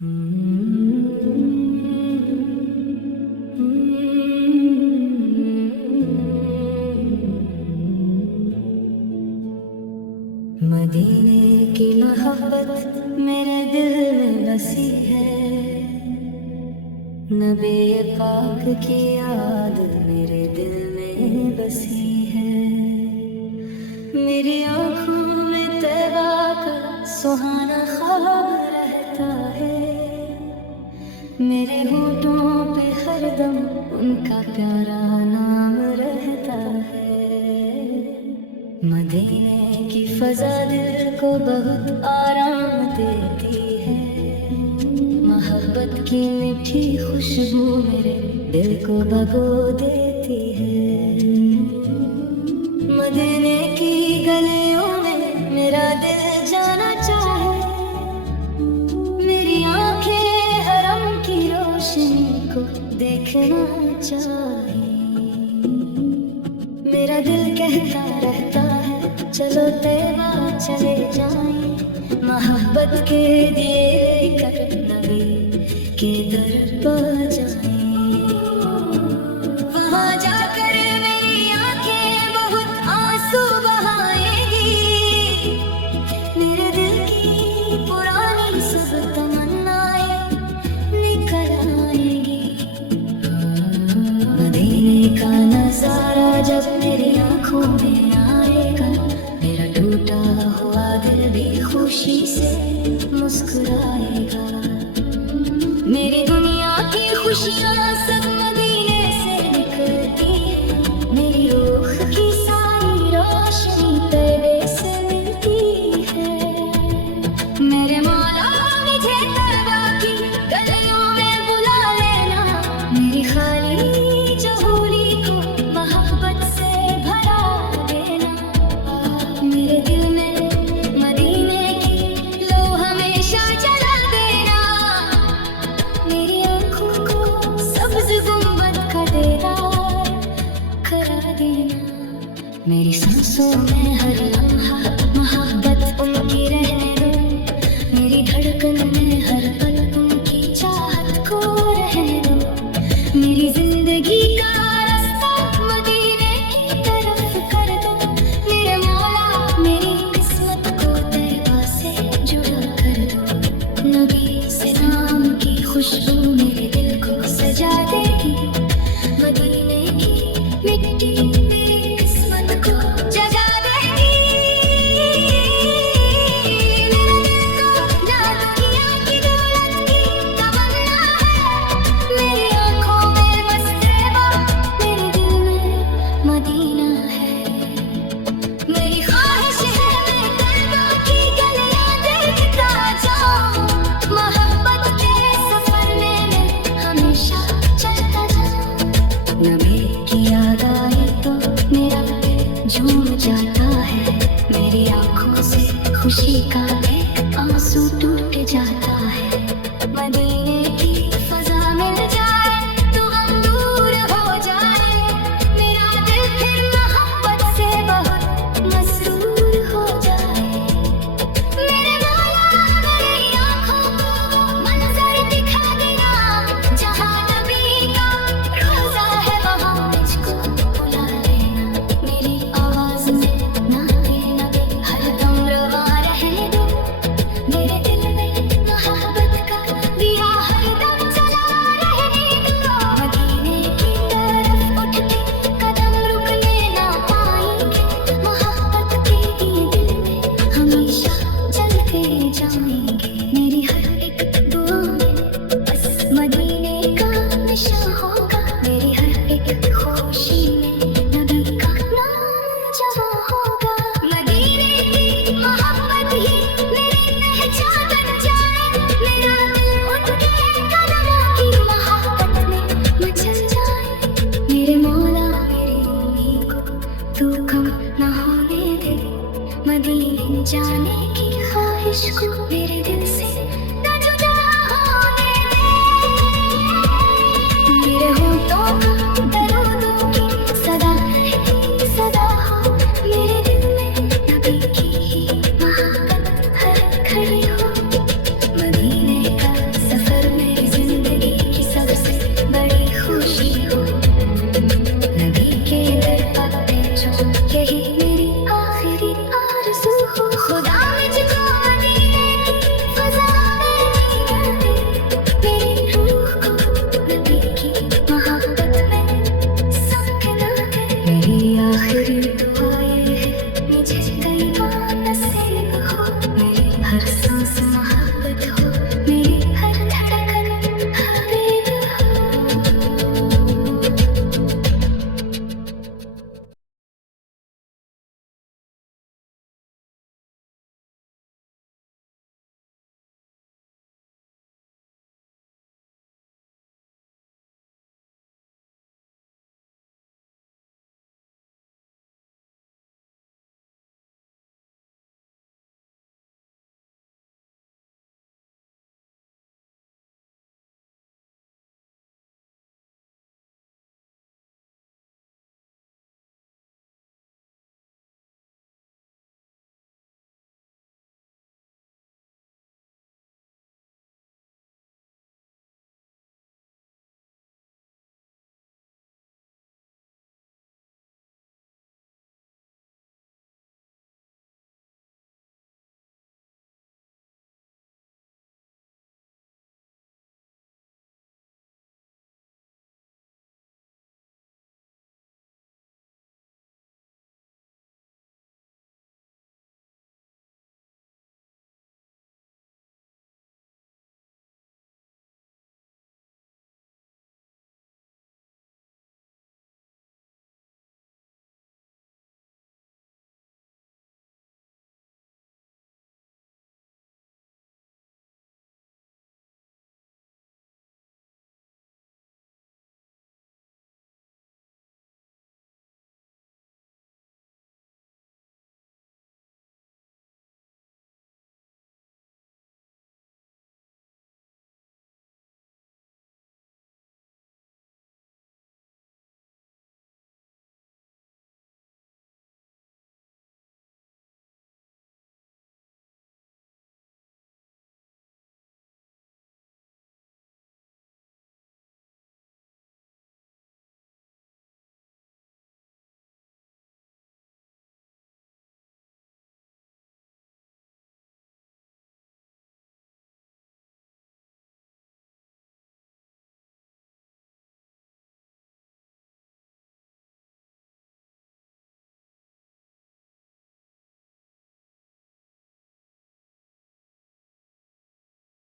मदीने की मोहब्बत मेरे दिल में बसी है, नबी पाक की याद मेरे दिल में बसी है। मेरी आँखों में तैबा का सुहाना ख्वाब रहता है, मेरे होठों पे हरदम उनका प्यारा नाम रहता है। मदीने की फजा दिल को बहुत आराम देती है, मोहब्बत की मीठी खुशबू मेरे दिल को भगो देती है। मदीने की गलियों में मेरा दिल जाना चाहे, मेरी आंखें हरम की रोशनी को देखना चाहे। मेरा दिल कहता रहता है चलो तैबा चले जाएं, मोहब्बत के दिए कर नबी के दर पर जाएं। वहाँ जाकर मेरी आंखें बहुत आंसू बहाएंगी, मेरे दिल की पुरानी सब तमन्नाएं निकल आएंगी। मदीने का नजारा जब मेरी आंखों में आएगा, मेरा टूटा हुआ दिल भी खुशी से मुस्कुराएगा। मेरी दुनिया की खुशियाँ सब मदीने से निकलती है, मेरी रूह की सारी रोशनी तैबे से मिलती है। मेरे मौला मुझे तैबा की गलियों में बुला लेना, मेरी खाली झोली को मोहब्बत से भरा देना। मेरे दिल में मदीने की लो हमेशा जला देना, मेरी आँखों को सब्ज़ गुंबद का डेरा करा देना। मेरी सांसों में हर लम्हा मोहब्बत उनकी रहने दो, मेरी धड़कन में हर पल उनकी चाहत को रहने दो। मेरी जिंदगी का रास्ता मदीने की तरफ कर दो, मेरे मौला मेरी किस्मत को तैबा से जुड़ा कर दो। नबी से नाम की खुशबू मेरे दिल को सजा देगी, मदीने